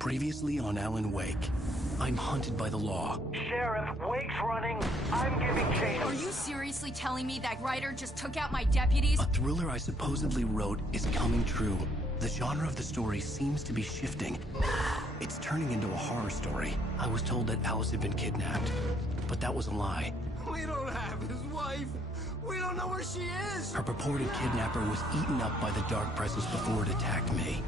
Previously on Alan Wake. I'm hunted by the law. Sheriff, Wake's running. I'm giving chase. Are you seriously telling me that writer just took out my deputies? A thriller I supposedly wrote is coming true. The genre of the story seems to be shifting. It's turning into a horror story. I was told that Alice had been kidnapped, but that was a lie. We don't have his wife. We don't know where she is. Her purported kidnapper was eaten up by the dark presence before it attacked me.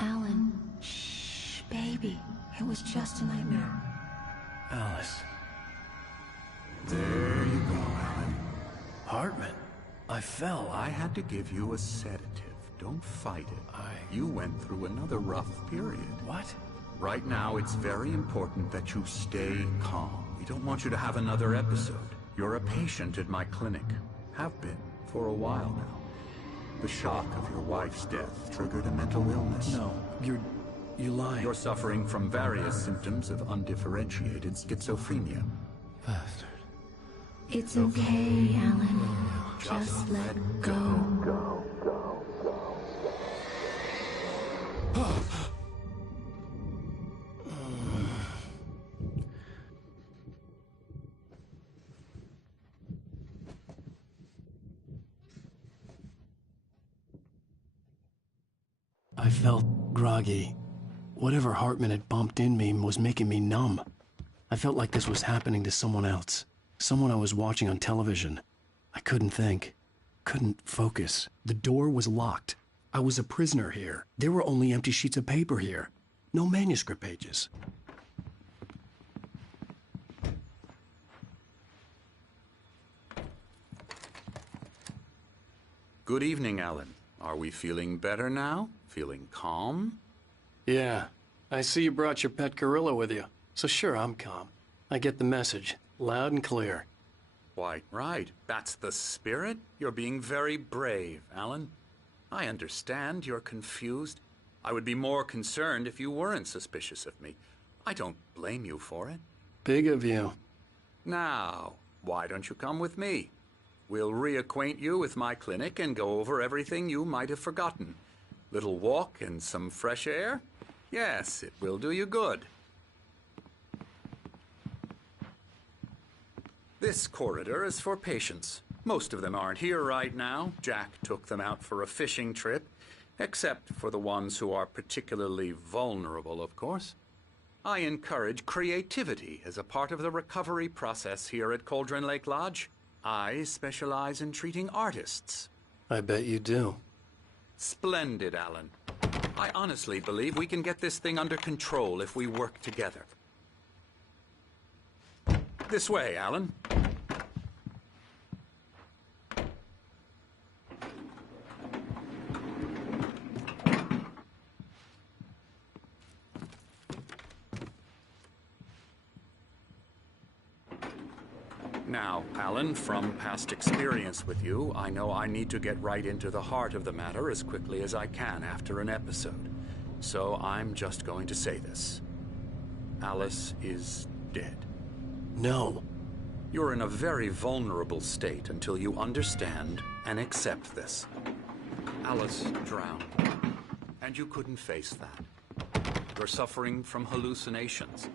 Alan, shh, baby. It was just a nightmare. Alice. There you go, Alan. Hartman. I fell. I had to give you a sedative. Don't fight it. You went through another rough period. What? Right now, it's very important that you stay calm. We don't want you to have another episode. You're a patient at my clinic. Have been for a while now. The shock of your wife's death triggered a mental illness. No, you're lying. You're suffering from various symptoms of undifferentiated schizophrenia. Bastard. It's okay, Alan. Just let go. I felt groggy. Whatever Hartman had bumped in me was making me numb. I felt like this was happening to someone else. Someone I was watching on television. I couldn't think. Couldn't focus. The door was locked. I was a prisoner here. There were only empty sheets of paper here. No manuscript pages. Good evening, Alan. Are we feeling better now? Feeling calm? Yeah. I see you brought your pet gorilla with you. So sure, I'm calm. I get the message. Loud and clear. Quite right. That's the spirit. You're being very brave, Alan. I understand you're confused. I would be more concerned if you weren't suspicious of me. I don't blame you for it. Big of you. Now, why don't you come with me? We'll reacquaint you with my clinic and go over everything you might have forgotten. Little walk and some fresh air? Yes, it will do you good. This corridor is for patients. Most of them aren't here right now. Jack took them out for a fishing trip, except for the ones who are particularly vulnerable, of course. I encourage creativity as a part of the recovery process here at Cauldron Lake Lodge. I specialize in treating artists. I bet you do. Splendid, Alan. I honestly believe we can get this thing under control if we work together. This way, Alan. Now, Alan, from past experience with you, I know I need to get right into the heart of the matter as quickly as I can after an episode. So I'm just going to say this. Alice is dead. No. You're in a very vulnerable state until you understand and accept this. Alice drowned, and you couldn't face that. You're suffering from hallucinations,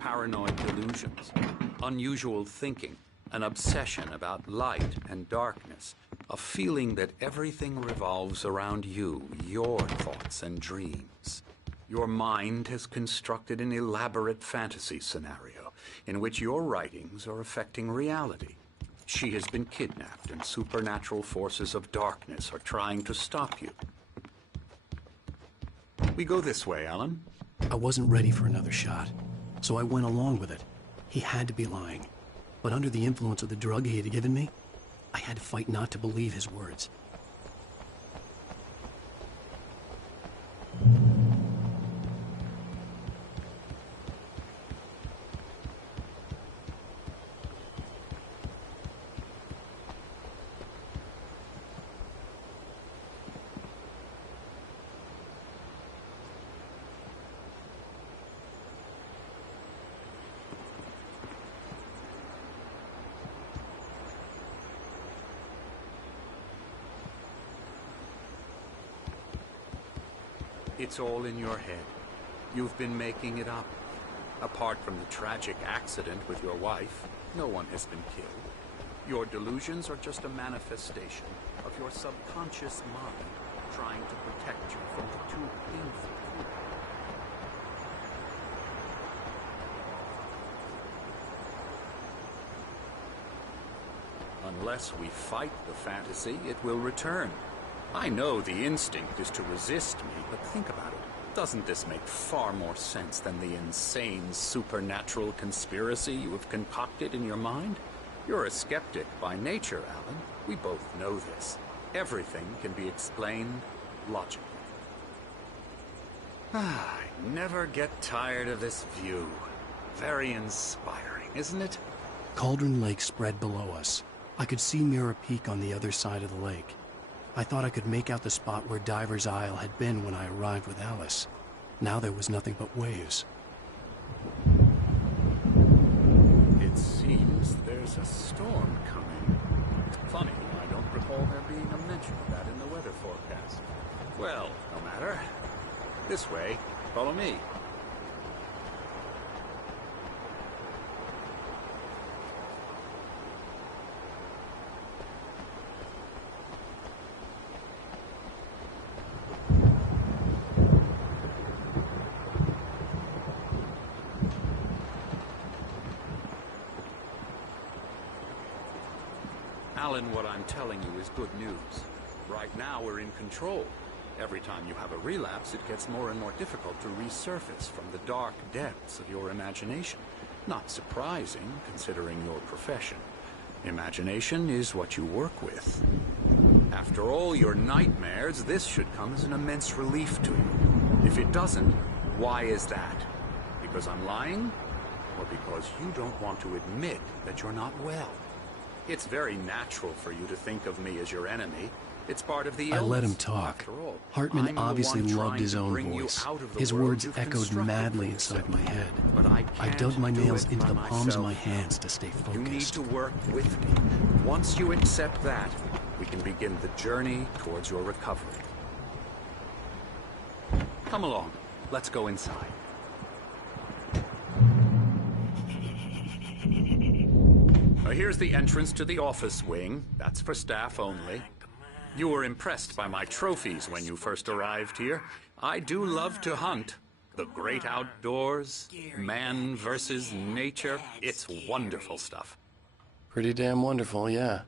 paranoid delusions, unusual thinking, an obsession about light and darkness, a feeling that everything revolves around you, your thoughts and dreams. Your mind has constructed an elaborate fantasy scenario in which your writings are affecting reality. She has been kidnapped and supernatural forces of darkness are trying to stop you. We go this way, Alan. I wasn't ready for another shot, so I went along with it. He had to be lying. But under the influence of the drug he had given me, I had to fight not to believe his words. It's all in your head. You've been making it up. Apart from the tragic accident with your wife, no one has been killed. Your delusions are just a manifestation of your subconscious mind trying to protect you from the too painful truth. Unless we fight the fantasy, it will return. I know the instinct is to resist me, but think about it. Doesn't this make far more sense than the insane supernatural conspiracy you have concocted in your mind? You're a skeptic by nature, Alan. We both know this. Everything can be explained logically. I never get tired of this view. Very inspiring, isn't it? Cauldron Lake spread below us. I could see Mirror Peak on the other side of the lake. I thought I could make out the spot where Diver's Isle had been when I arrived with Alice. Now there was nothing but waves. It seems there's a storm coming. Funny, I don't recall there being a mention of that in the weather forecast. Well, no matter. This way. Follow me. Alan, what I'm telling you is good news. Right now we're in control. Every time you have a relapse, it gets more and more difficult to resurface from the dark depths of your imagination. Not surprising, considering your profession. Imagination is what you work with. After all your nightmares, this should come as an immense relief to you. If it doesn't, why is that? Because I'm lying? Or because you don't want to admit that you're not well? It's very natural for you to think of me as your enemy. It's part of the illness. I let him talk. Hartman obviously loved his own voice. His words echoed madly inside my head. But I dug my nails into the palms of my hands to stay focused. You need to work with me. Once you accept that, we can begin the journey towards your recovery. Come along. Let's go inside. Here's the entrance to the office wing. That's for staff only. You were impressed by my trophies when you first arrived here. I do love to hunt. The great outdoors, man versus nature. It's wonderful stuff. Pretty damn wonderful, yeah.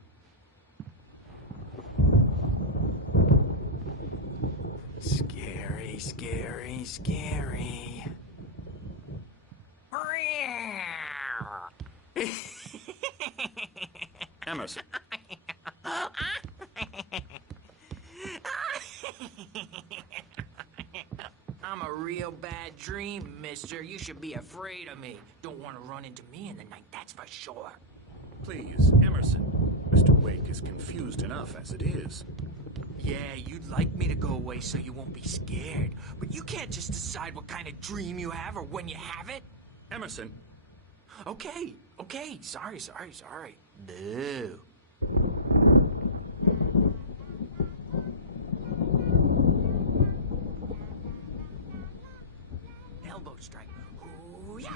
Scary, scary, scary. Emerson. I'm a real bad dream, mister. You should be afraid of me. Don't want to run into me in the night, that's for sure. Please, Emerson. Mr. Wake is confused enough as it is. Yeah, you'd like me to go away so you won't be scared. But you can't just decide what kind of dream you have or when you have it. Emerson. Okay. Sorry. Boo. Elbow strike. Ooh-yah.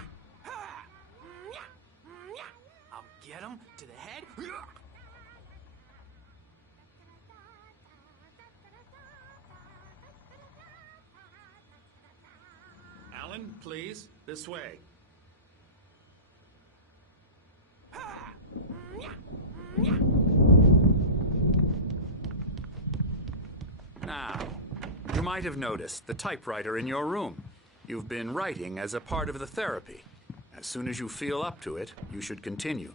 Ha! Mm-yah. Mm-yah. I'll get him to the head. Alan, please. This way. Now, you might have noticed the typewriter in your room. You've been writing as a part of the therapy. As soon as you feel up to it, you should continue.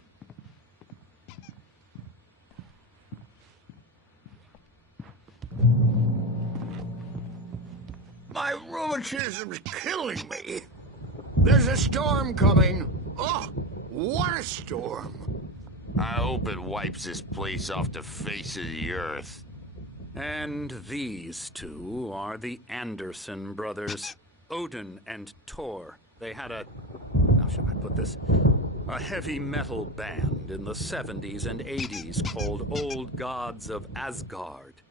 My rheumatism's killing me. There's a storm coming. Oh, what a storm. I hope it wipes this place off the face of the earth. And these two are the Anderson brothers, Odin and Thor. They had how should I put this? A heavy metal band in the 70s and 80s called Old Gods of Asgard.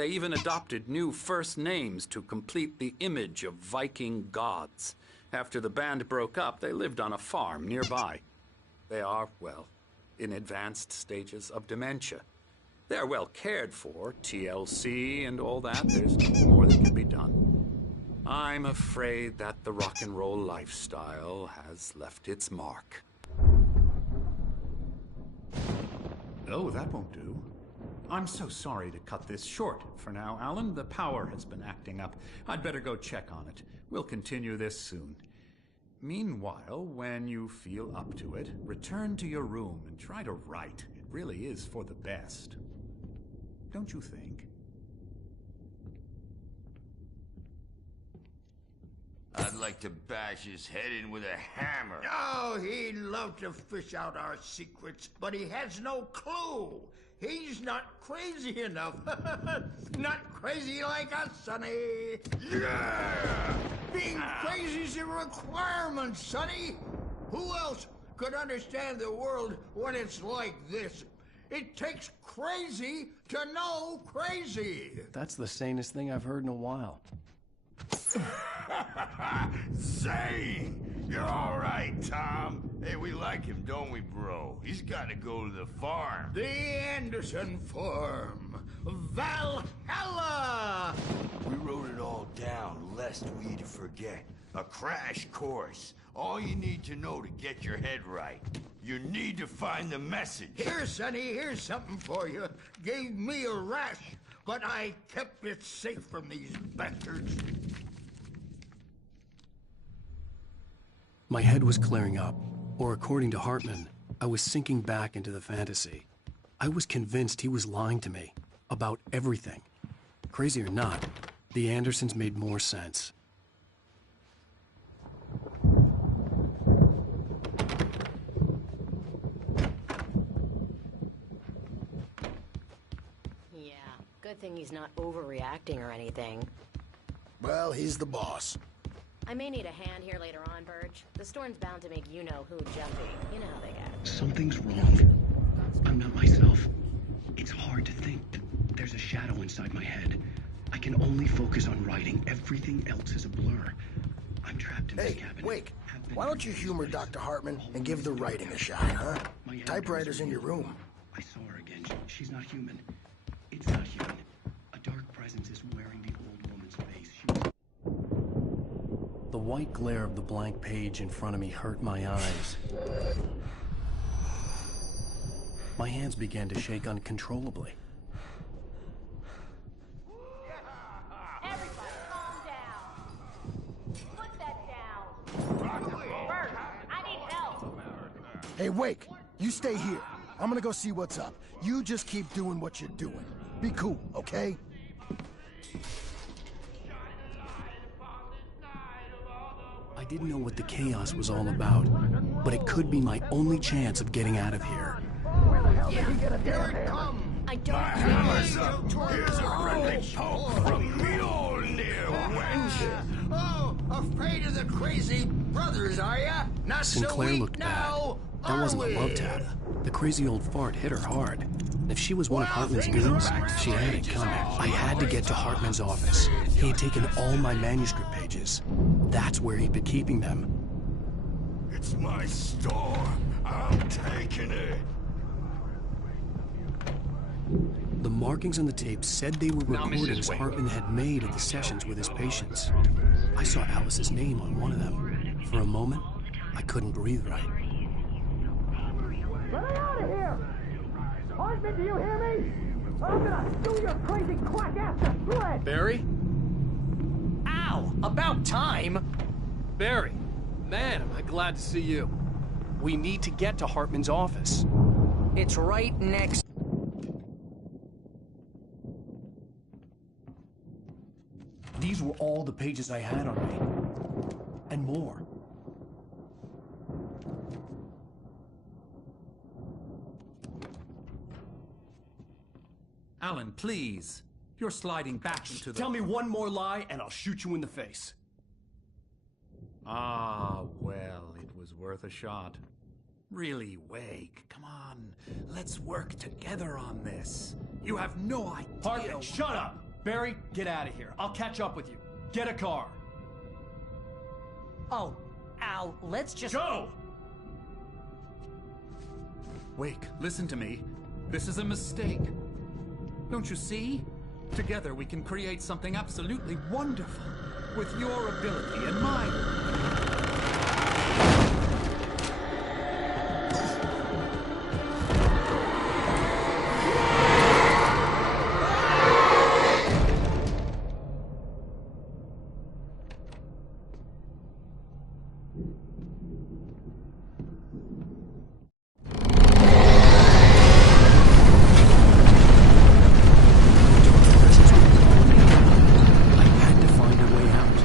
They even adopted new first names to complete the image of Viking gods. After the band broke up, they lived on a farm nearby. They are, well, in advanced stages of dementia. They're well cared for, TLC and all that. There's nothing more that can be done. I'm afraid that the rock and roll lifestyle has left its mark. Oh, that won't do. I'm so sorry to cut this short for now, Alan. The power has been acting up. I'd better go check on it. We'll continue this soon. Meanwhile, when you feel up to it, return to your room and try to write. It really is for the best. Don't you think? I'd like to bash his head in with a hammer. Oh, he'd love to fish out our secrets, but he has no clue. He's not crazy enough. Not crazy like us, Sonny. Yeah! Being crazy's a requirement, Sonny. Who else could understand the world when it's like this? It takes crazy to know crazy. That's the sanest thing I've heard in a while. Zane! You're all right, Tom. Hey, we like him, don't we, bro? He's got to go to the farm. The Anderson Farm. Valhalla! We wrote it all down, lest we forget. A crash course. All you need to know to get your head right. You need to find the message. Here, Sonny, here's something for you. Gave me a rash, but I kept it safe from these bastards. My head was clearing up, or according to Hartman, I was sinking back into the fantasy. I was convinced he was lying to me about everything. Crazy or not, the Andersons made more sense. Yeah, good thing he's not overreacting or anything. Well, he's the boss. I may need a hand here later on, Burge. The storm's bound to make you-know-who jumpy. You know how they get. Something's wrong. I'm not myself. It's hard to think. There's a shadow inside my head. I can only focus on writing. Everything else is a blur. I'm trapped in this cabinet. Hey, Wake, why don't you humor Dr. Hartman and give the writing a shot, huh? Typewriter's in your room. I saw her again. She's not human. It's not human. A dark presence is wearing the old woman's face. The white glare of the blank page in front of me hurt my eyes. My hands began to shake uncontrollably. Everybody calm down. Put that down. Bert, I need help. Hey, Wake, you stay here. I'm gonna go see what's up. You just keep doing what you're doing. Be cool, okay? I didn't know what the chaos was all about, but it could be my only chance of getting out of here. Here it comes. I don't Hammer's up. Here's a friendly poke from the old near wench. Oh, afraid of the crazy brothers, are ya? Not Sinclair so weak looked now, bad. That wasn't a are love we? tap. The crazy old fart hit her hard. If she was one of Hartman's goons, she had it coming. I had to get to Hartman's office. He had taken all my manuscript pages. That's where he'd been keeping them. It's my store. I'm taking it. The markings on the tape said they were Now, Mrs. recordings Wake. Hartman had made at the sessions with his patients. I saw Alice's name on one of them. For a moment, I couldn't breathe right. Get out of here! Hartman, do you hear me? I'm gonna do your crazy quack ass to shreds! Barry? Ow! About time! Barry, man, am I glad to see you. We need to get to Hartman's office. It's right next. These were all the pages I had on me. And more. Alan, please. You're sliding back into the... Tell me one more lie and I'll shoot you in the face. Ah, well, it was worth a shot. Really, Wake, come on. Let's work together on this. You have no idea... Hartman, shut up! Barry, get out of here. I'll catch up with you. Get a car. Oh, Al, let's just... Go! Wake, listen to me. This is a mistake. Don't you see? Together we can create something absolutely wonderful. With your ability and mine. I had to find a way out.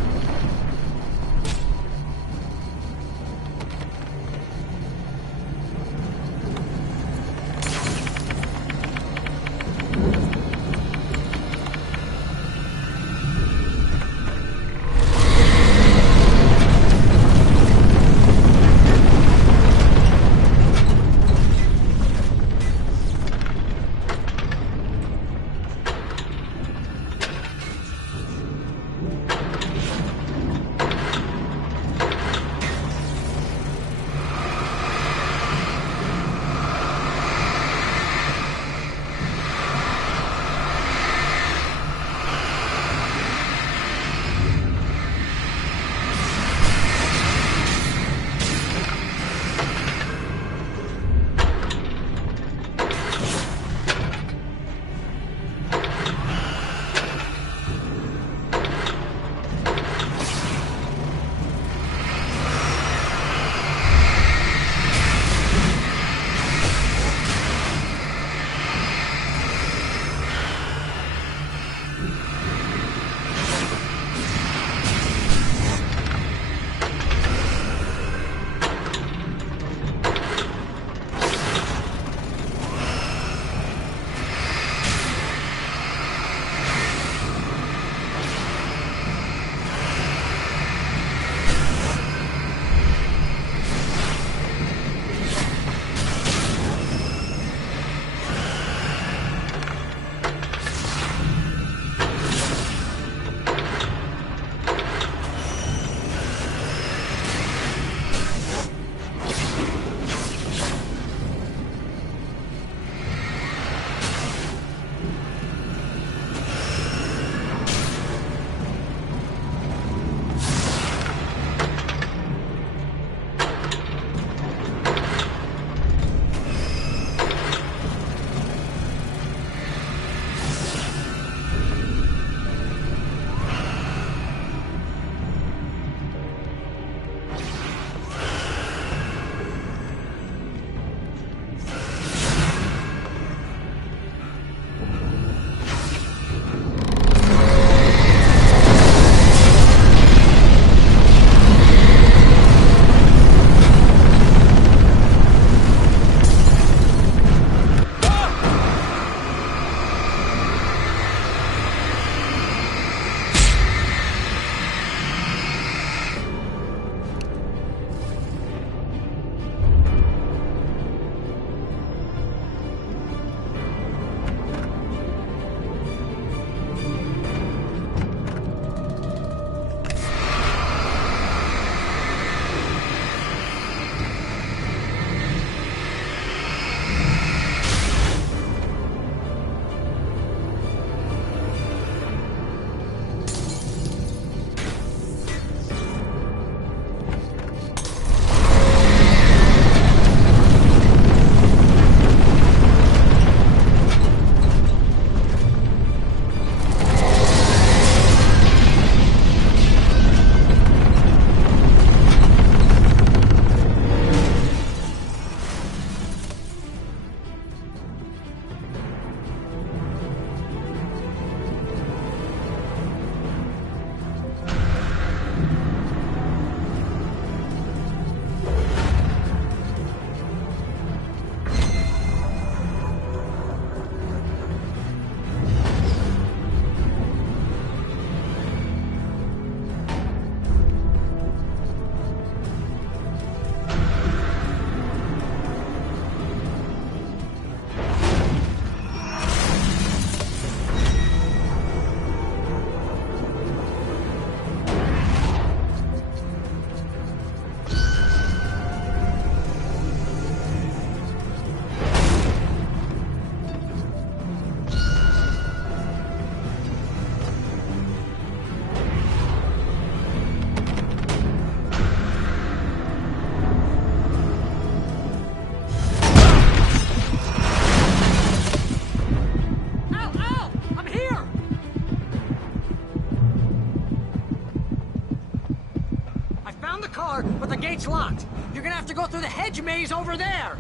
I found the car, but the gate's locked. You're gonna have to go through the hedge maze over there.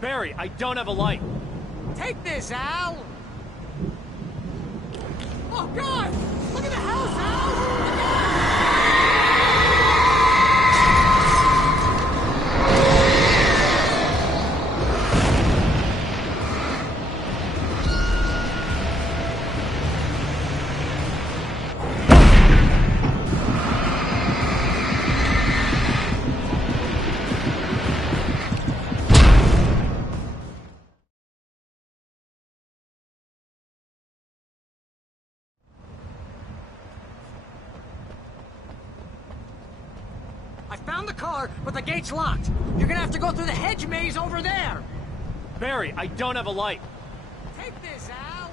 Barry, I don't have a light. Take this, Al. Oh, God! Look at the house, Al! I found the car, but the gate's locked. You're gonna have to go through the hedge maze over there. Barry, I don't have a light. Take this, Al.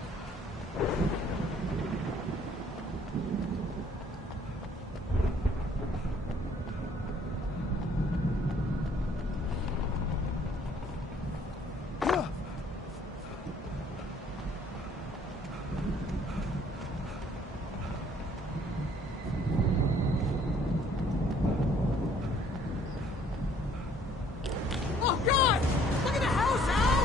Oh, God! Look at the house, Al!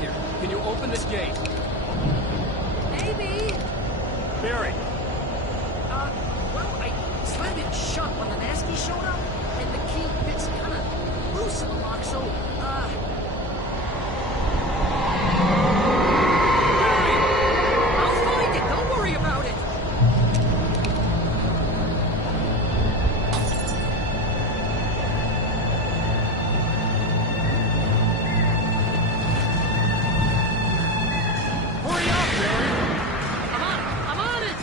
here. Can you open this gate? Maybe. Barry! Well, I slammed it shut when the nasty showed up, and the key fits kind of loose in the lock, so, Barry! I'll find it, don't worry about it! Hurry up, Barry! I'm on it!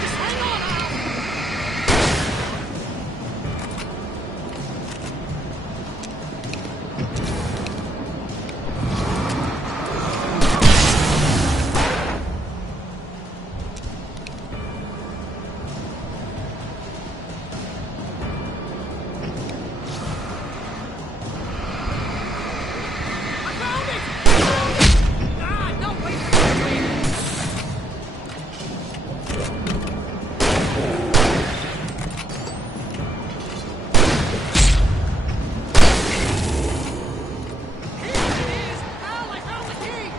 Just hang on, Al! I found it! Ah, no, wait, Here it is! Al, I found the key!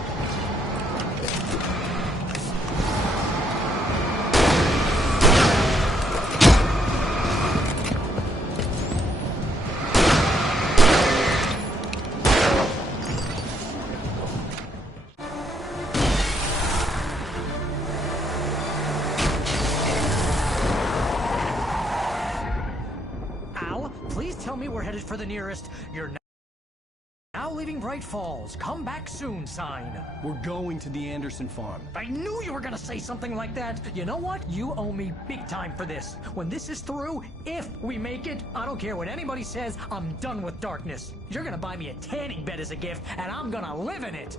Al, please tell me we're headed for the nearest. You're now leaving Bright Falls. Come back soon sign. We're going to the Anderson farm. I knew you were gonna say something like that. You know what? You owe me big time for this. When this is through, if we make it, I don't care what anybody says, I'm done with darkness. You're gonna buy me a tanning bed as a gift, and I'm gonna live in it.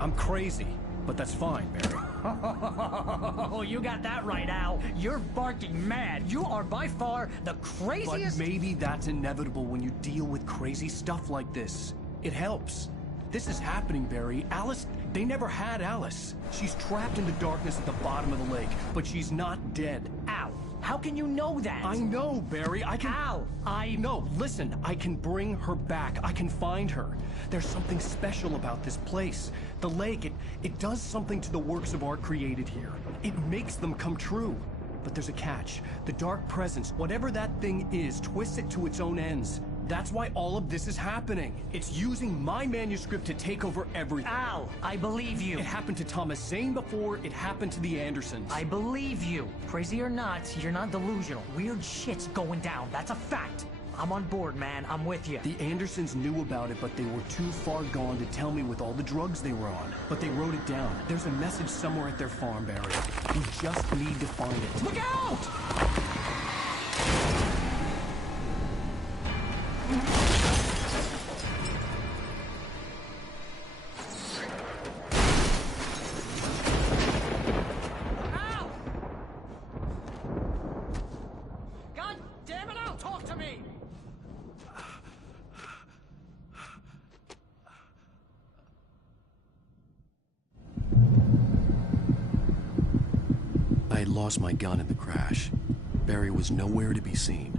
I'm crazy, but that's fine, Barry. Oh, you got that right, Al. You're barking mad. You are by far the But craziest. maybe that's inevitable when you deal with crazy stuff like this. It helps. This is happening, Barry. Alice, they never had Alice. She's trapped in the darkness at the bottom of the lake, but she's not dead. Al, how can you know that? I know, Barry. I can... Al, No, listen. I can bring her back. I can find her. There's something special about this place. The lake, it does something to the works of art created here. It makes them come true. But there's a catch. The dark presence, whatever that thing is, twists it to its own ends. That's why all of this is happening. It's using my manuscript to take over everything. Al, I believe you. It happened to Thomas Zane before, it happened to the Andersons. I believe you. Crazy or not, you're not delusional. Weird shit's going down. That's a fact. I'm on board, man. I'm with you. The Andersons knew about it, but they were too far gone to tell me with all the drugs they were on. But they wrote it down. There's a message somewhere at their farm, Barry. We just need to find it. Look out! Al! God damn it, Al, talk to me! I had lost my gun in the crash. Barry was nowhere to be seen.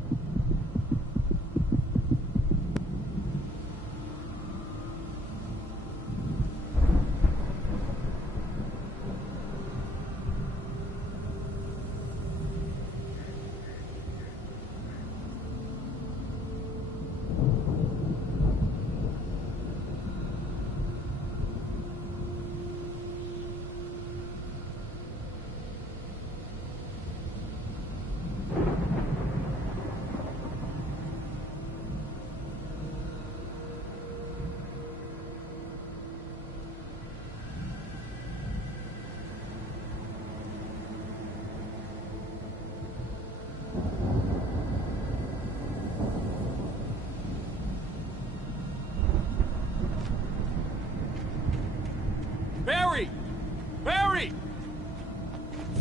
Barry!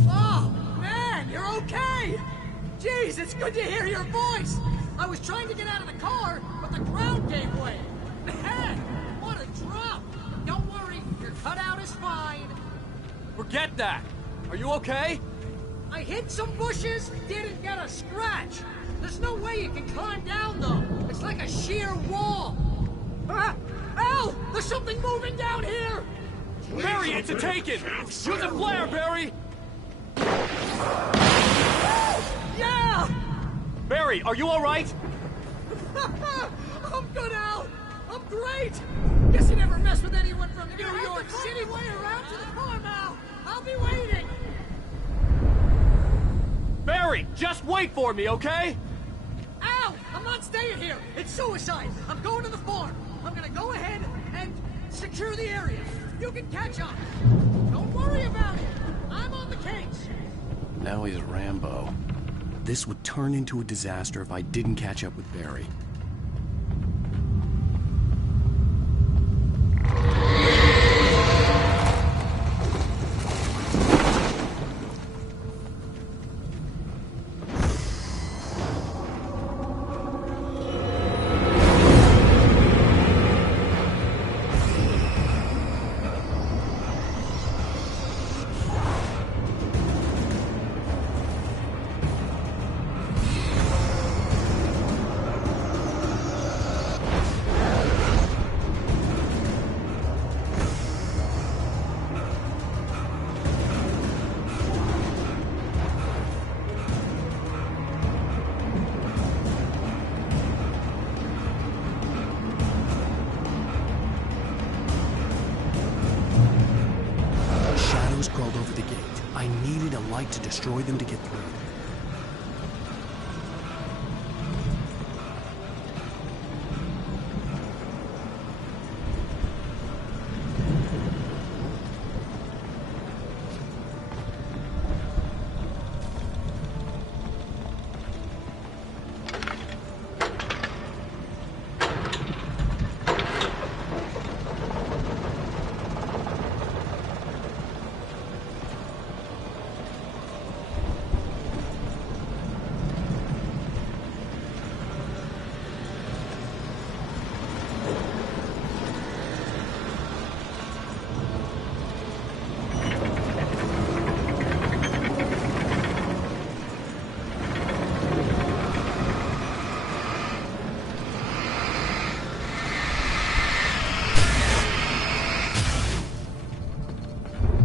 Oh, man, you're okay! Jeez, it's good to hear your voice! I was trying to get out of the car, but the ground gave way. Man, what a drop! Don't worry, your cutout is fine. Forget that! Are you okay? I hit some bushes, didn't get a scratch. There's no way you can climb down, though. It's like a sheer wall. Al! There's something moving down here! Barry, it's a taken! Use a flare, Barry! Yeah! Barry, are you alright? I'm good, Al! I'm great! Guess you never mess with anyone from New York City. Way around to the farm, Al! I'll be waiting! Barry, just wait for me, okay? Al! I'm not staying here! It's suicide! I'm going to the farm! I'm gonna go ahead and secure the area. You can catch up. Don't worry about it. I'm on the case. Now he's Rambo. This would turn into a disaster if I didn't catch up with Barry. Crawled over the gate. I needed a light to destroy them to get through.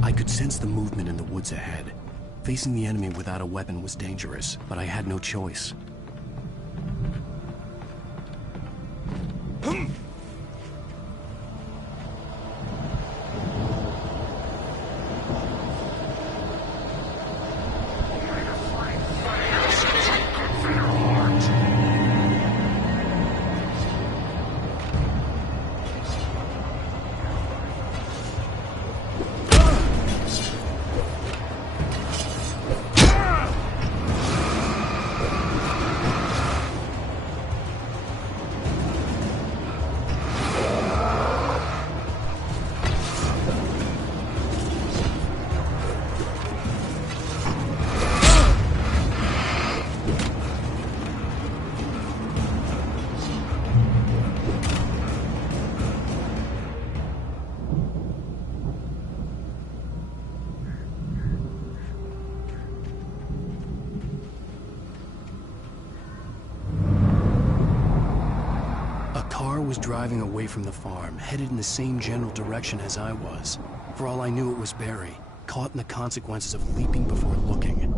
I could sense the movement in the woods ahead. Facing the enemy without a weapon was dangerous, but I had no choice. Was driving away from the farm, headed in the same general direction as I was. For all I knew, it was Barry, caught in the consequences of leaping before looking.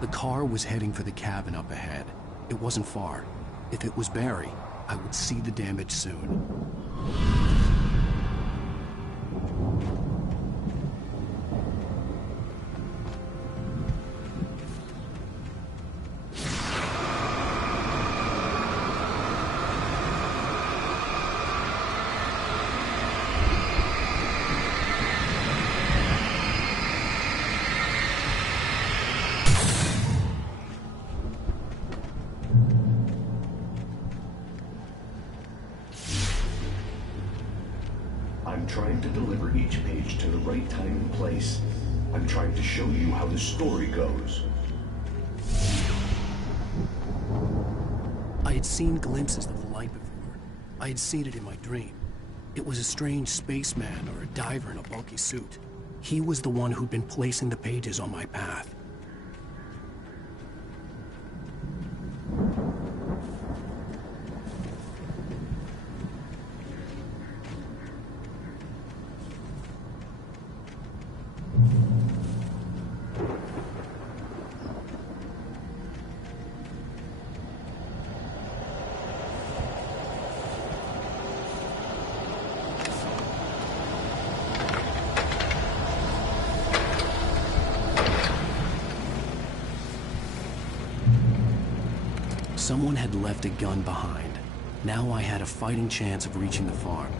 The car was heading for the cabin up ahead. It wasn't far. If it was Barry, I would see the damage soon. I'm trying to deliver each page to the right time and place. I'm trying to show you how the story goes. I had seen glimpses of the light before. I had seen it in my dream. It was a strange spaceman or a diver in a bulky suit. He was the one who'd been placing the pages on my path. Someone had left a gun behind. Now I had a fighting chance of reaching the farm.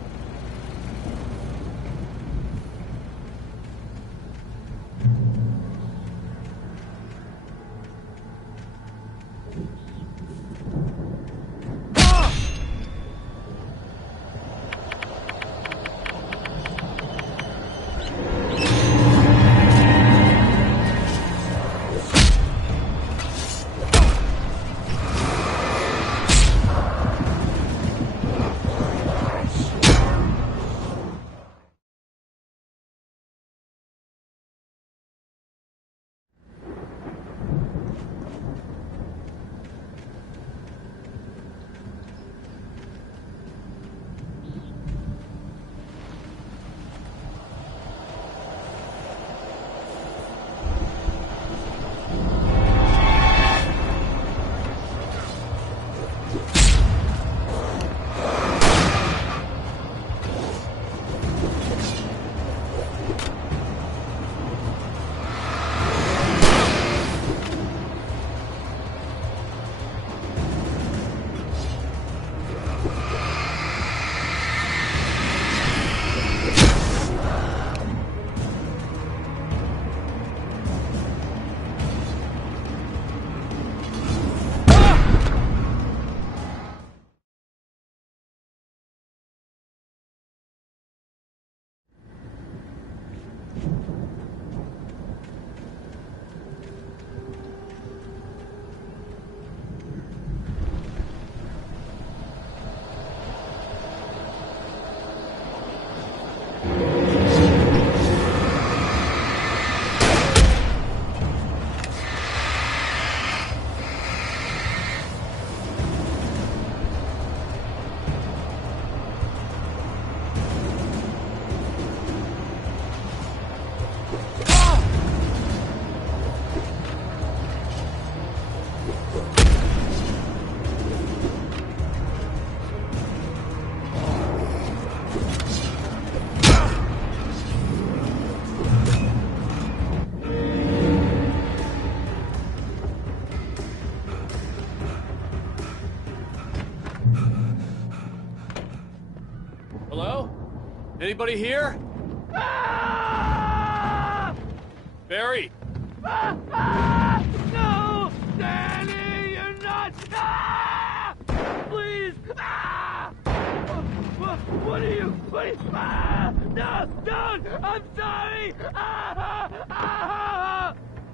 Hello? Anybody here? Barry! No! Danny, you're not! Please! What are you? No! Don't! I'm sorry!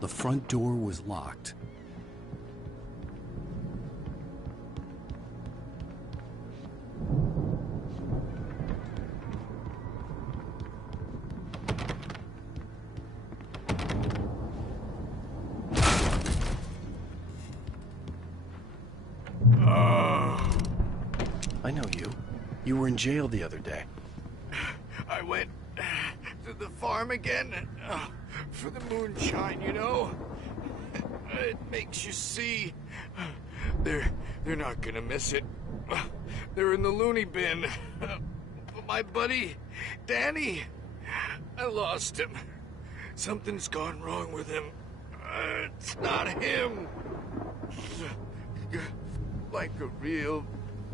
The front door was locked. I know you. You were in jail the other day. I went to the farm again for the moonshine, you know? It makes you see. They're not gonna miss it. They're in the loony bin. But my buddy, Danny, I lost him. Something's gone wrong with him. It's not him. Like a real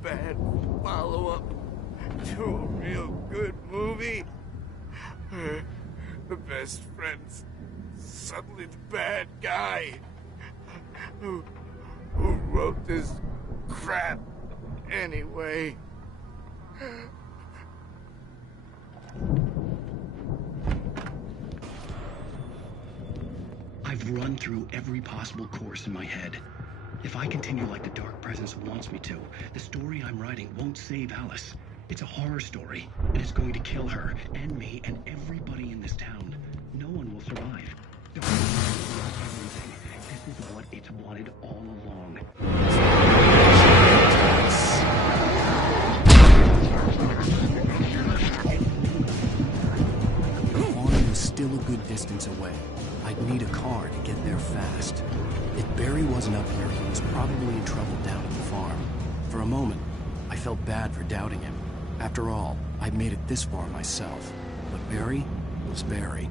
bad follow-up to a real good movie. The best friend's suddenly the bad guy. Who wrote this crap anyway? I've run through every possible course in my head. If I continue like the Dark Presence wants me to, the story I'm writing won't save Alice. It's a horror story, and it's going to kill her, and me, and everybody in this town. No one will survive. Everything. This is what it's wanted all along. The farm was still a good distance away. I'd need a car to get there fast. If Barry wasn't up here, he was probably in trouble down at the farm. For a moment, I felt bad for doubting him. After all, I'd made it this far myself. But Barry was Barry.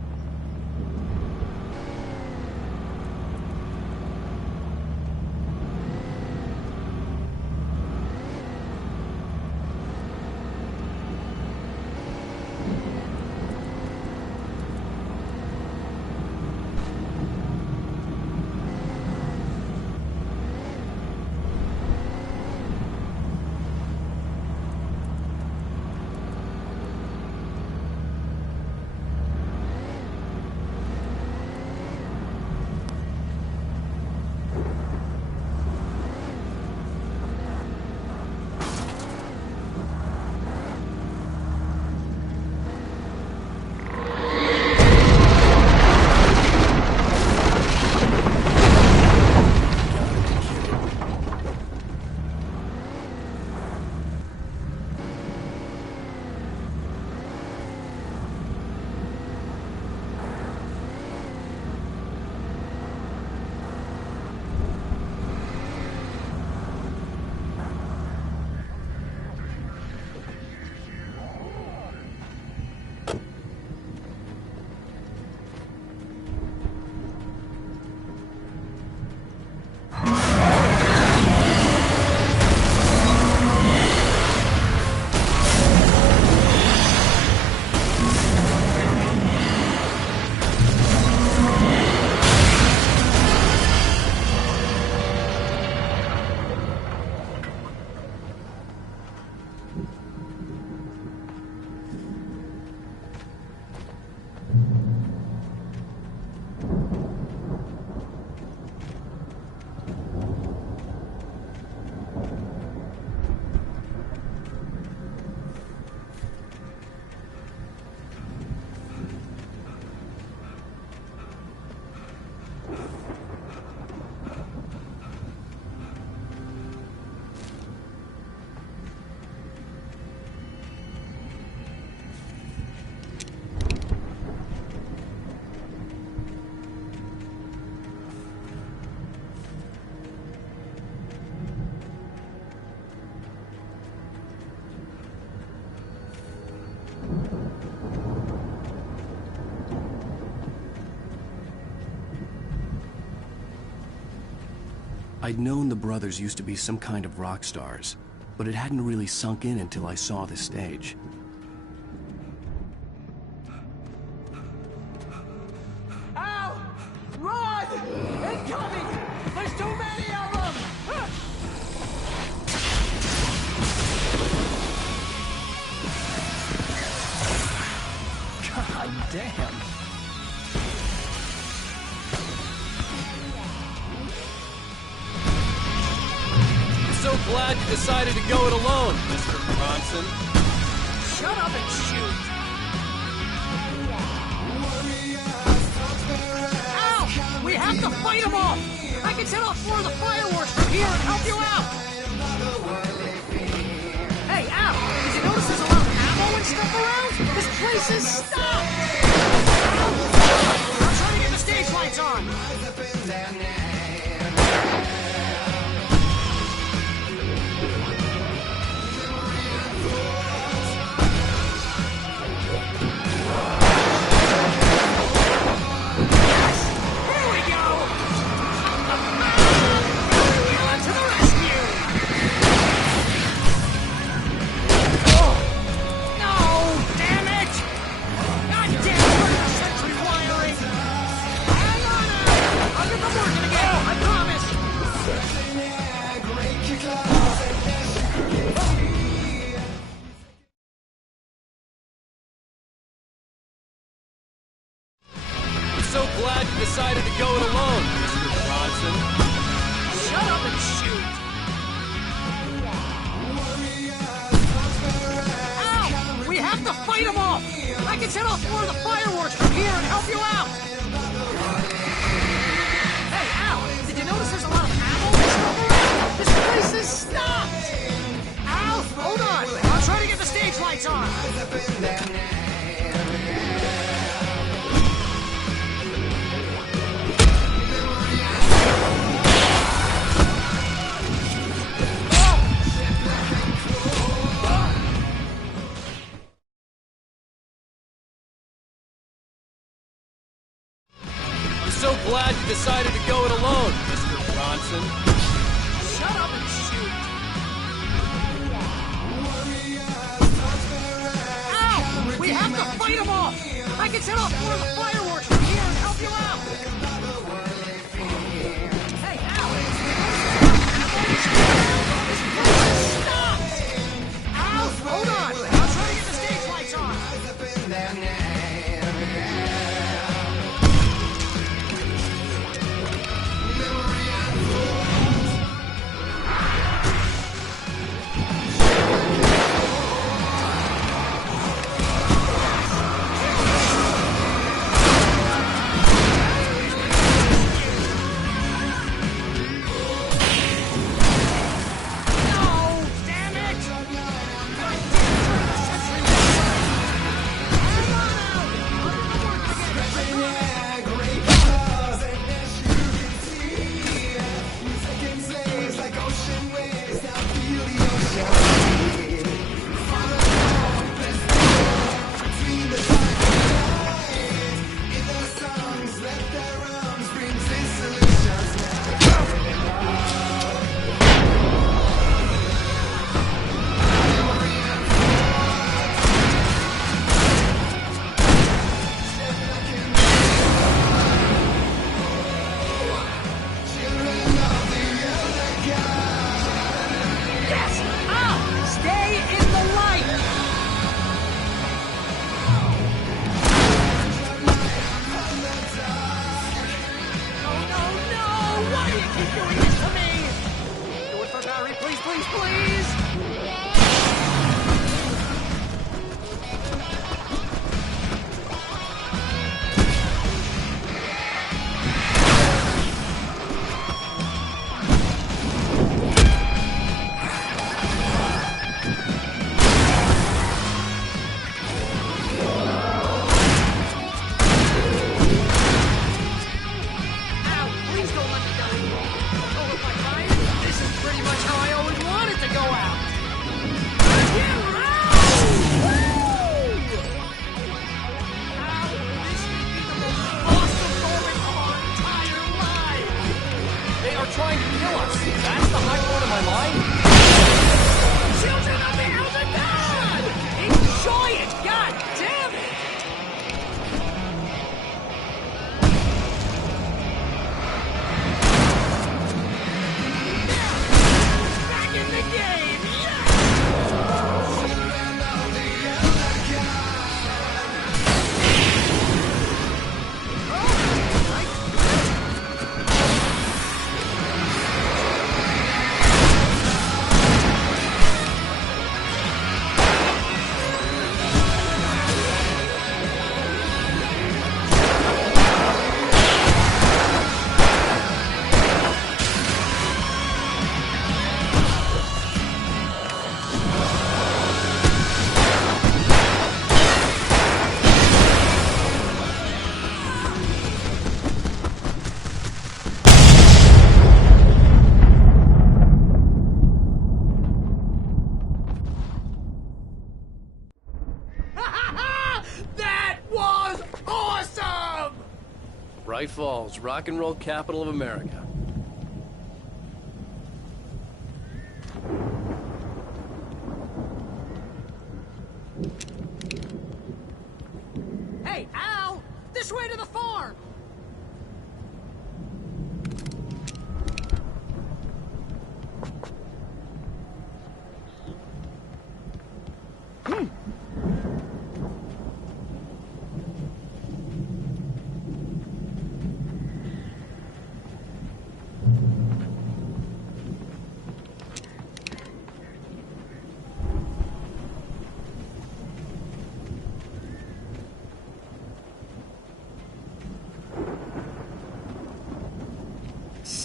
I'd known the brothers used to be some kind of rock stars, but it hadn't really sunk in until I saw this stage. Ow! Run! Incoming! There's too many of them! God damn! So glad you decided to go it alone, Mr. Bronson. Shut up and shoot! Ow! We have to fight them off! I can set off more of the fireworks from here and help you out! Hey, Al! Did you notice there's a lot of ammo and stuff around? This place is stopped! I'm trying to get the stage lights on! set off more of the fireworks from here and help you out! Hey, Al, did you notice there's a lot of ammo and stuff around? This place is stopped! Al, hold on! I'll try to get the stage lights on! So glad you decided to go it alone, Mr. Bronson. Shut up and shoot! Ow! We have to fight them off! I can set off more of the fireworks from here and help you out! Hey, Al! Stop! Al, hold on! I'll try to get the stage lights on! trying to kill us. That's the high point of my mind. Children of the Elder God! Enjoy it! God damn it! Back in the game! That was awesome! Bright Falls, rock and roll capital of America. Hey, Al! This way to the farm!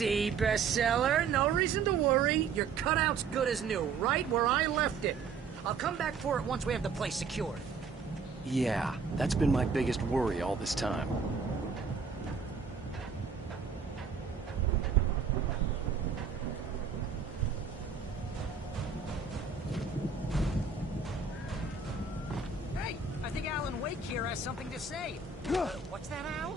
see, bestseller. No reason to worry. Your cutout's good as new, right where I left it. I'll come back for it once we have the place secured. Yeah, that's been my biggest worry all this time. Hey, I think Alan Wake here has something to say. What's that, Al?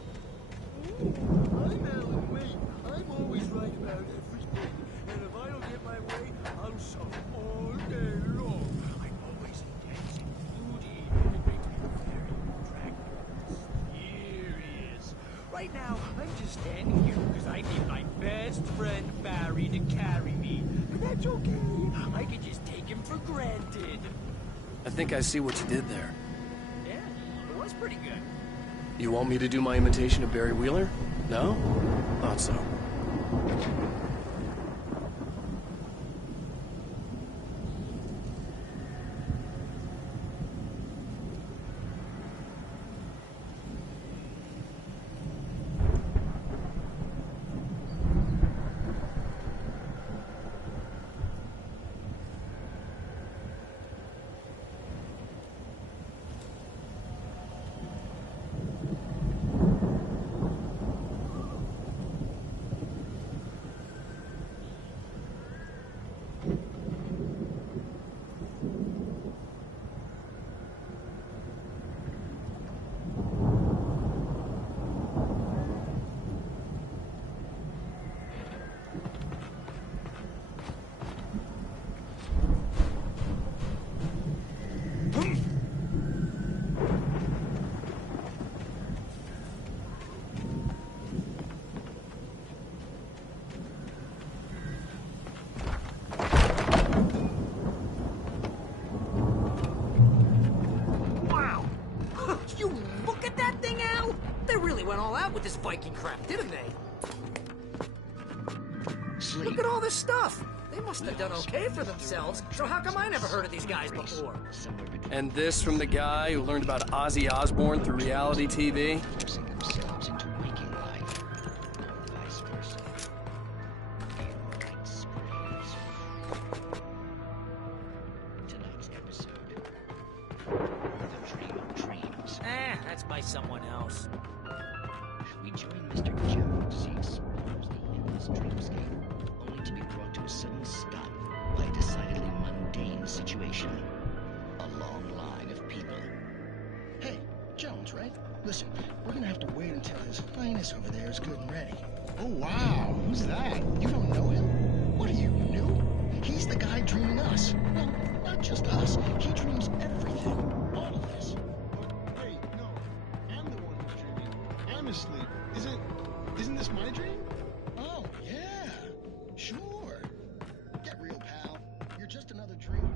I'm Alan Wake. I'm always right about everything. And if I don't get my way, I'll suffer all day long. I'm always intense and moody. It makes me very attractive and mysterious. Right now, I'm just standing here because I need my best friend Barry to carry me. But that's okay. I can just take him for granted. I think I see what you did there. Yeah, it was pretty good. You want me to do my imitation of Barry Wheeler? No? Thought so. With this Viking crap, didn't they? Look at all this stuff. They must have done okay for themselves, so how come I never heard of these guys before? And this from the guy who learned about Ozzy Osbourne through reality TV? That's by someone else. We join Mr. Jones as he explores the endless dreamscape, only to be brought to a sudden stop by a decidedly mundane situation. A long line of people. Hey, Jones, right? Listen, we're gonna have to wait until His Highness over there is good and ready. Oh, wow. Who's that? You don't know him? What are you, new? He's the guy dreaming us. Well, not just us. He dreams everything. All of this. Wait, no. I'm the one who's dreaming. I'm asleep. Isn't this my dream? Oh, yeah. Sure. Get real, pal. You're just another dream.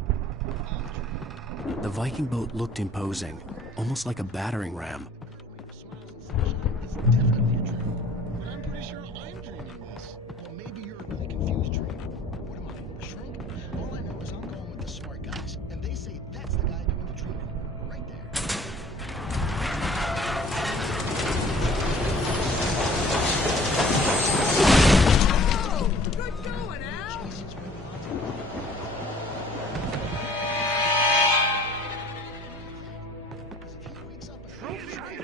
The Viking boat looked imposing, almost like a battering ram. But I'm pretty sure I'm dreaming this. Well, maybe you're a really confused dream. What am I, a shrink? All I know is I'm going with the smart guys, and they say that's the guy doing the dreaming. Right there. Oh, good going, Al! If he wakes up and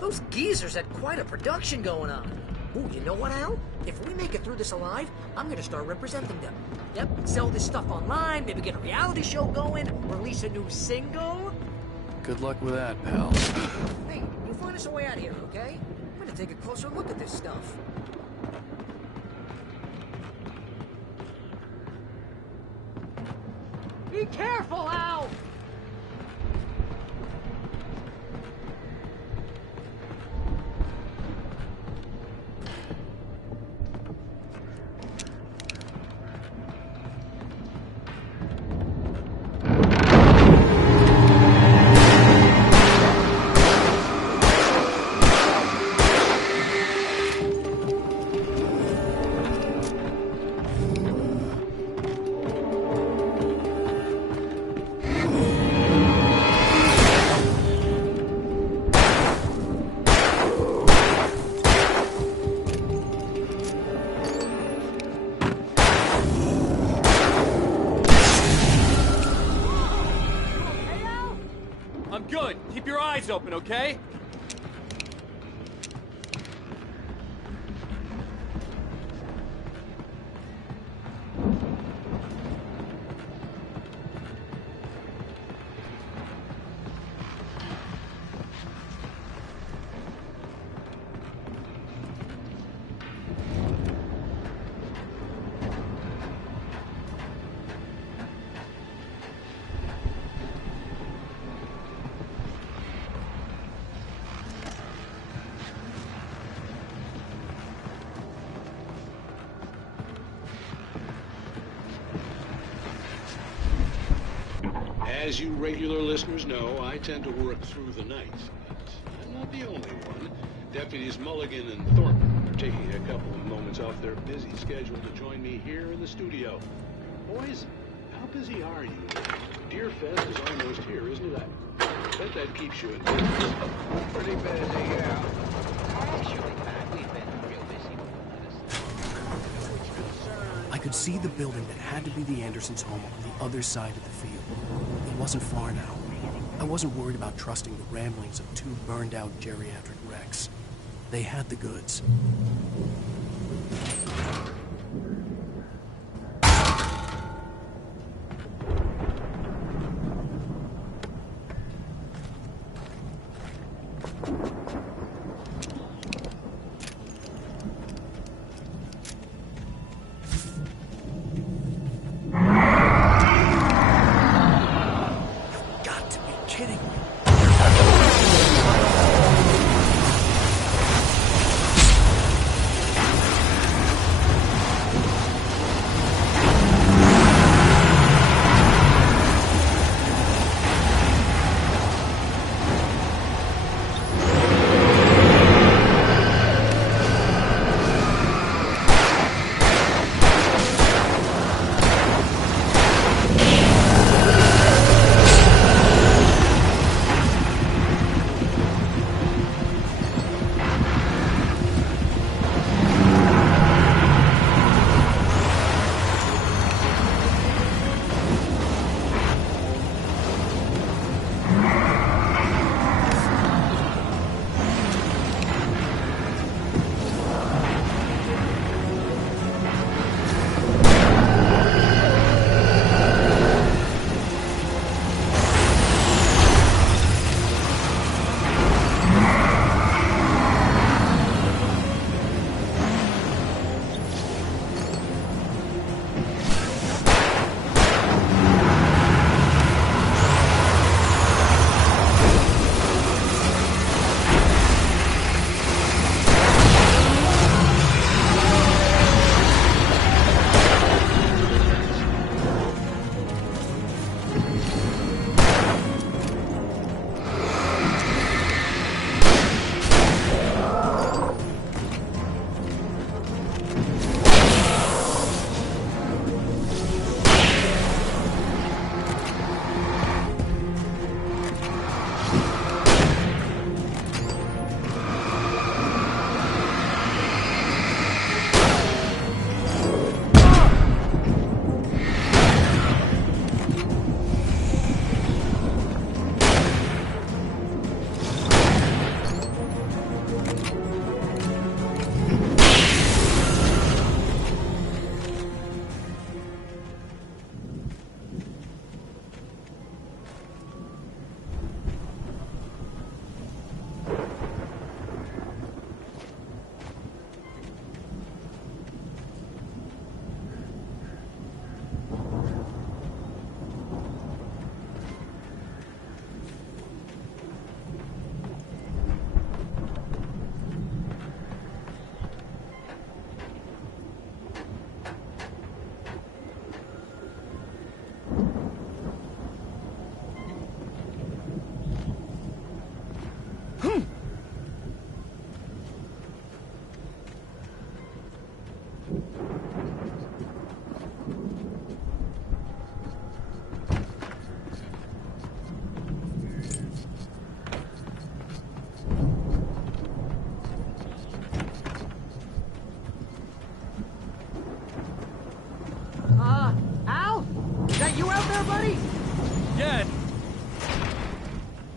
Those geezers had quite a production going on. Ooh, you know what, Al? If we make it through this alive, I'm gonna start representing them. Yep, sell this stuff online, maybe get a reality show going, release a new single. Good luck with that, pal. Hey, you find us a way out of here, okay? I'm gonna take a closer look at this stuff. Be careful, Al! I'm good. Keep your eyes open, okay? As you regular listeners know, I tend to work through the night. But I'm not the only one. Deputies Mulligan and Thornton are taking a couple of moments off their busy schedule to join me here in the studio. Boys, how busy are you? Deer Fest is almost here, isn't it? I bet that keeps you in business. Pretty busy, yeah. Actually, Pat, we've been real busy. I could see the building that had to be the Andersons' home on the other side of the field. It wasn't far now. I wasn't worried about trusting the ramblings of two burned-out geriatric wrecks. They had the goods.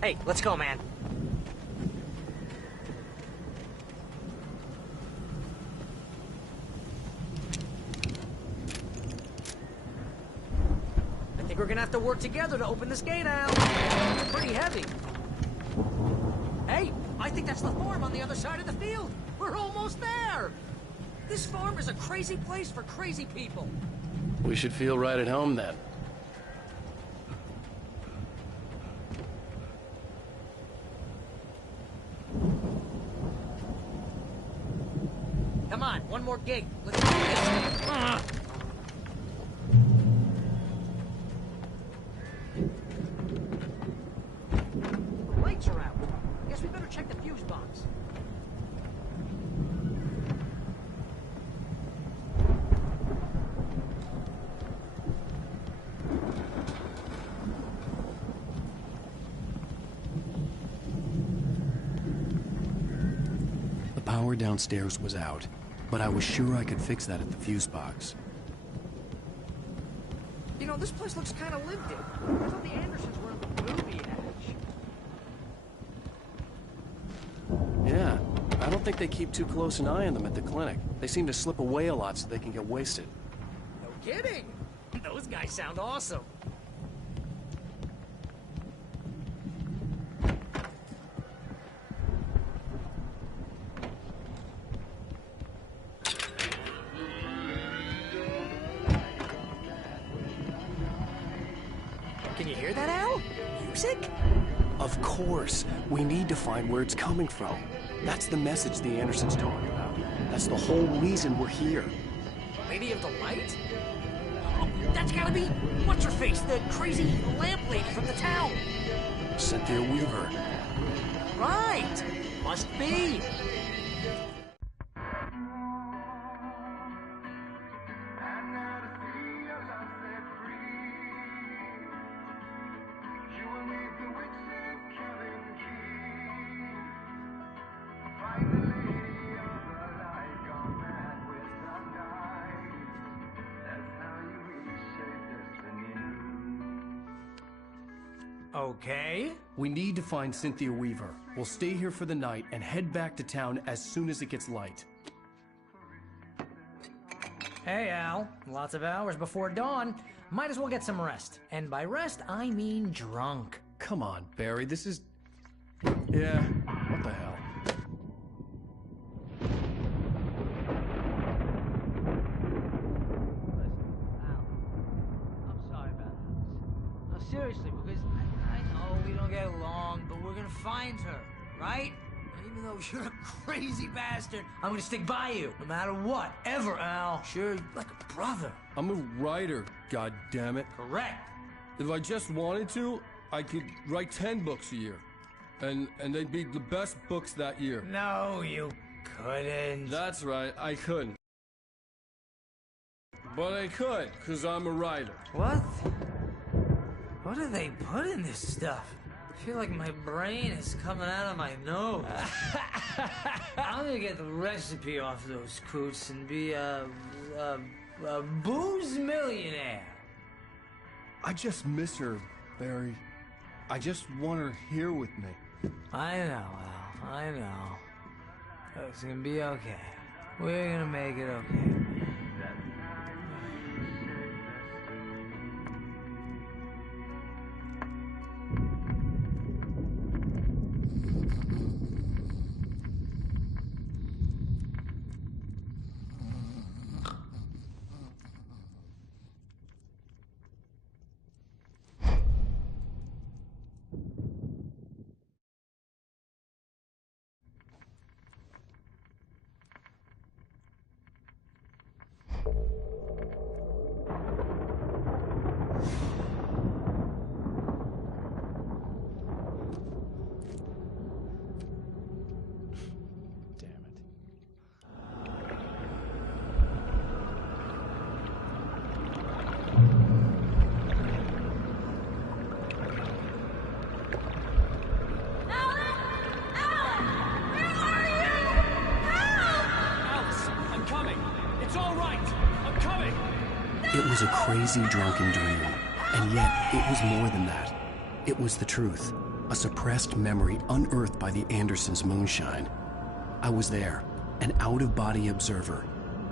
Hey, let's go, man. I think we're gonna have to work together to open this gate, Al. It's pretty heavy. Hey, I think that's the farm on the other side of the field. We're almost there. This farm is a crazy place for crazy people. We should feel right at home then. Come on, one more gate. Let's do this. The lights are out. Guess we better check the fuse box. The power downstairs was out, but I was sure I could fix that at the fuse box. You know, this place looks kind of lived in. I thought the Andersons were in the movie edge. Yeah, I don't think they keep too close an eye on them at the clinic. They seem to slip away a lot so they can get wasted. No kidding. Those guys sound awesome. Can you hear that, Al? Music? Of course. We need to find where it's coming from. That's the message the Andersons talking about. That's the whole reason we're here. Lady of the Light? Oh, that's gotta be... What's-her-face? The crazy lamp lady from the town. Cynthia Weaver. Right. Must be. Okay. We need to find Cynthia Weaver. We'll stay here for the night and head back to town as soon as it gets light. Hey, Al. Lots of hours before dawn. Might as well get some rest. And by rest, I mean drunk. Come on, Barry, this is... Yeah, what the hell? I'm sorry about this. No, seriously, because I know we don't get along, but we're gonna find her, right? And even though you're a crazy bastard, I'm gonna stick by you, no matter what, ever, Al. Sure, like a brother. I'm a writer, goddammit. Correct. If I just wanted to, I could write 10 books a year. And they'd be the best books that year. No, you couldn't. That's right, I couldn't. But I could, because I'm a writer. What? What do they put in this stuff? I feel like my brain is coming out of my nose. I'm gonna get the recipe off those coots and be a booze millionaire. I just miss her, Barry. I just want her here with me. I know, Al. I know. It's gonna be okay. We're gonna make it okay. It was a crazy drunken dream, and yet it was more than that. It was the truth. a suppressed memory unearthed by the Andersons' moonshine. I was there, an out-of-body observer.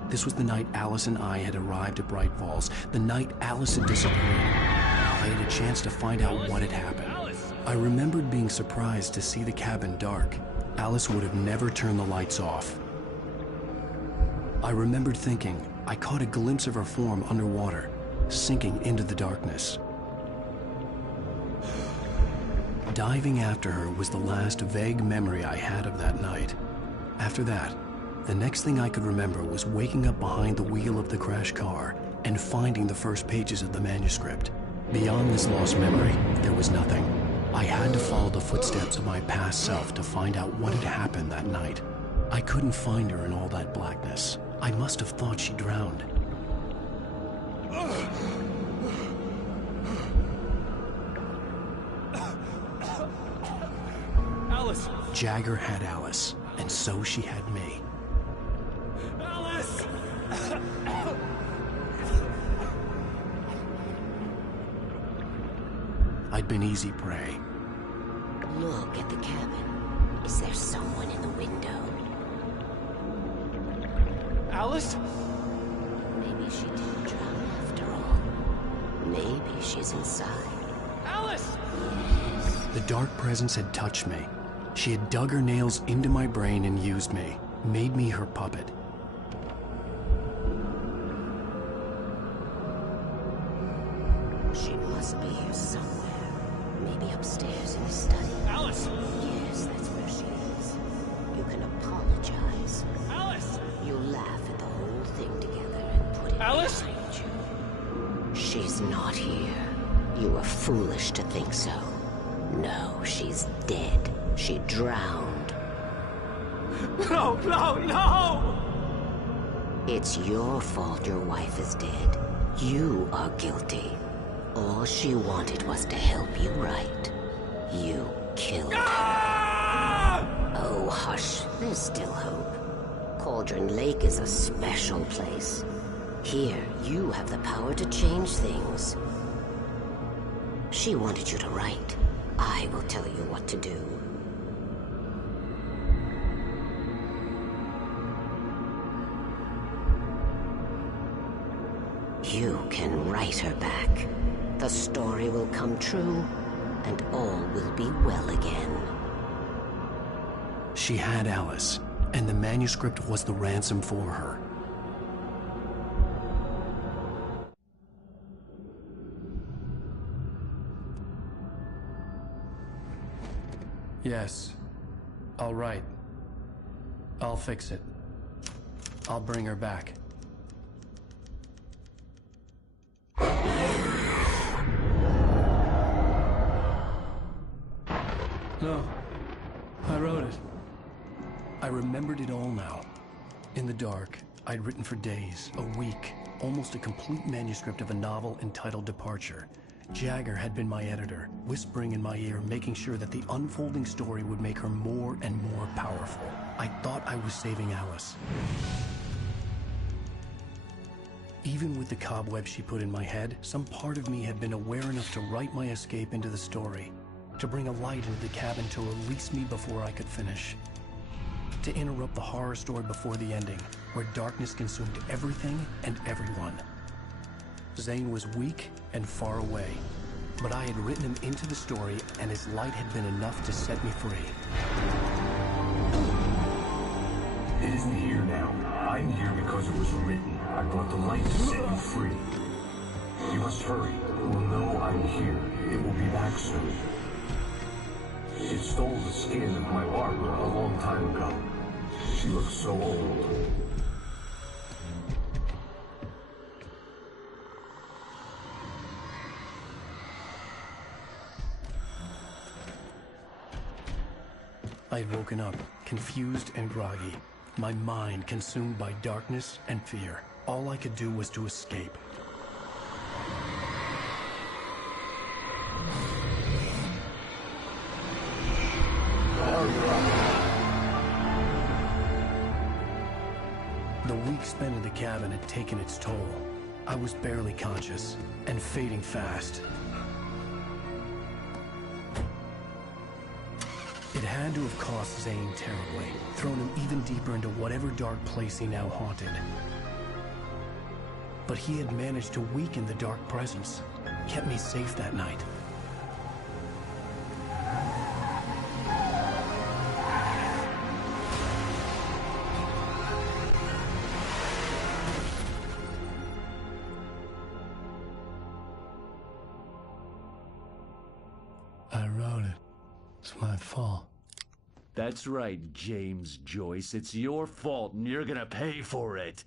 This was the night Alice and I had arrived at Bright Falls, the night Alice had disappeared. I had a chance to find out what had happened. I remembered being surprised to see the cabin dark. Alice would have never turned the lights off. I remembered thinking I caught a glimpse of her form underwater, sinking into the darkness. Diving after her was the last vague memory I had of that night. After that, the next thing I could remember was waking up behind the wheel of the crashed car and finding the first pages of the manuscript. Beyond this lost memory, there was nothing. I had to follow the footsteps of my past self to find out what had happened that night. I couldn't find her in all that blackness. I must have thought she drowned. Alice! Jagger had Alice, and so she had me. Alice! I'd been easy prey. Look at the cabin. Is there someone in the window? Alice? Maybe she didn't drown after all. Maybe she's inside. Alice! The dark presence had touched me. She had dug her nails into my brain and used me, made me her puppet. She must be here somewhere. Maybe upstairs in the study. Alice! Yes, that's where she is. You can apologize. Alice! You laugh at the whole thing together and put it Alice! behind you. She's not here. You were foolish to think so. No, she's dead. She drowned. No, no, no! It's your fault your wife is dead. You are guilty. All she wanted was to help you right. You killed her. Oh, hush. There's still hope. Cauldron Lake is a special place. Here, you have the power to change things. She wanted you to write. I will tell you what to do. You can write her back. The story will come true, and all will be well again. She had Alice, and the manuscript was the ransom for her. Yes. All right. I'll fix it. I'll bring her back. No. I wrote it. I remembered it all now. In the dark, I'd written for days, a week, almost a complete manuscript of a novel entitled Departure. Jagger had been my editor, whispering in my ear, making sure that the unfolding story would make her more and more powerful. I thought I was saving Alice. Even with the cobweb she put in my head, some part of me had been aware enough to write my escape into the story, to bring a light into the cabin to release me before I could finish, to interrupt the horror story before the ending, where darkness consumed everything and everyone. Zane was weak and far away, but I had written him into the story, and his light had been enough to set me free. It isn't here now. I'm here because it was written. I brought the light to set you free. You must hurry. It will know I'm here. It will be back soon. It stole the skin of my Barbara a long time ago. She looks so old. I had woken up, confused and groggy, my mind consumed by darkness and fear. All I could do was to escape. The week spent in the cabin had taken its toll. I was barely conscious, and fading fast. had to have cost Zane terribly, thrown him even deeper into whatever dark place he now haunted. But he had managed to weaken the dark presence, kept me safe that night. I wrote it. It's my fault. That's right, James Joyce. It's your fault, and you're gonna pay for it.